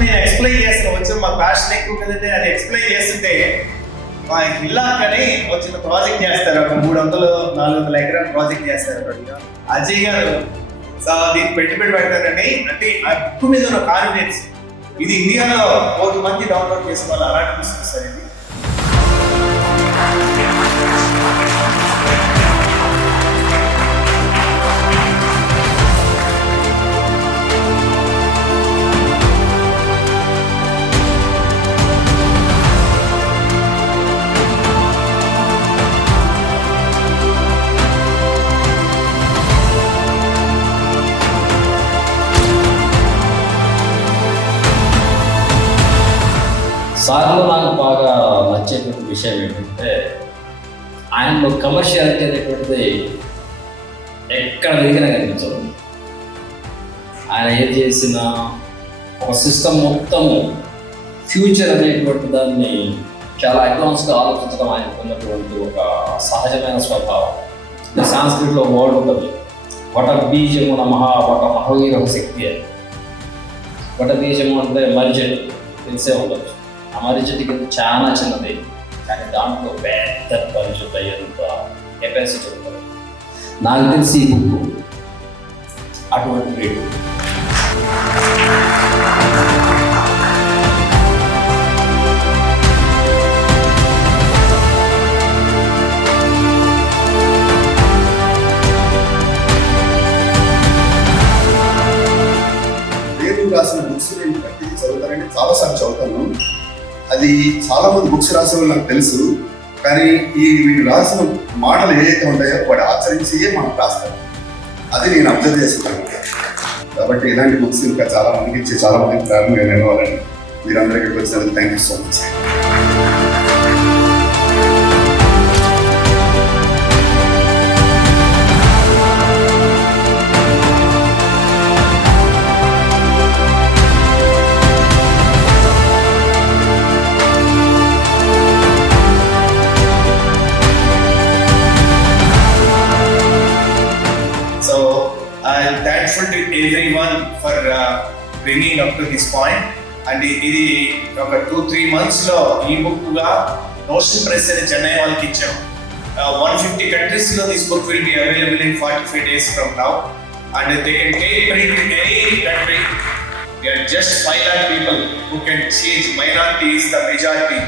నేను ఎక్స్ప్లెయిన్ చేస్తాను, వచ్చి మా ప్యాషన్ ఎక్కువ కదండి అది ఎక్స్ప్లెయిన్ చేస్తుంటే మా ఇలాకని వచ్చిన ప్రాజెక్ట్ చేస్తారు, ఒక 300-400 ఎకరాల ప్రాజెక్ట్ చేస్తారు. అజయ్ గారు దీన్ని పెట్టుబడి పెడతారని అంటే ఆ బుక్ మీద ఉన్న కాన్ఫిడెన్స్, ఇది ఇండియాలో 1,000 మంది డౌన్లోడ్ చేసుకోవాలి అలాంటి పుస్తకం సార్ ఇది. సార్లో నాకు బాగా నచ్చేటువంటి విషయం ఏంటంటే ఆయనలో కమర్షియాలిటీ అనేటువంటిది ఎక్కడ దిగినా కనిపించదు. ఆయన ఏం చేసినా ఒక సిస్టమ్ మొత్తము ఫ్యూచర్ అనేటువంటి దాన్ని చాలా అడ్వాన్స్గా ఆలోచించడం ఆయనకు ఉన్నటువంటి ఒక సహజమైన స్వభావం. సాంస్క్రిట్లో వర్డ్ ఉంటుంది, వట బీజము నమః వట మహవీర శక్తి అని. వట బీజము అంటే మర్రి చెట్టు తెలిసే ఉండొచ్చు. ఆ మర్రి చెట్టు కింద చాలా చిన్నది, కానీ దాంట్లో పెద్ద పరిశుద్ధ అయ్యేంత కెపాసిటీ ఉంటుంది. నాకు తెలిసి ఈ బుక్ అటువంటి రీడ్. రాసిన బుక్స్ నేను బట్టి చదువుతానంటే చాలాసార్లు చదువుతాను. అది చాలా మంది బుక్స్ రాసిన నాకు తెలుసు, కానీ ఈ వీళ్ళు రాసిన మాటలు ఏదైతే ఉంటాయో వాడు ఆచరించి మనం రాస్తాం, అది నేను అబ్జర్వ్ చేస్తున్నాను. కాబట్టి ఇలాంటి బుక్స్ ఇంకా చాలా మందికి ఇచ్చి చాలా మందికి ప్రారంభంగా నిలవాలని మీరందరూ ఇక్కడికి వచ్చినందుకు thank you so much. I'm thankful to everyone for bringing up to this point. And ఇది ఒక 2-3 months లో ఈ బుక్ గా నోషన్ ప్రెస్ అనే చెన్నై వాళ్ళకి ఇచ్చాం. 150 countries లో this book will be available in 45 days from now, and they can take print in any country. There are just 5 lakh people who can change. Minority is the majority.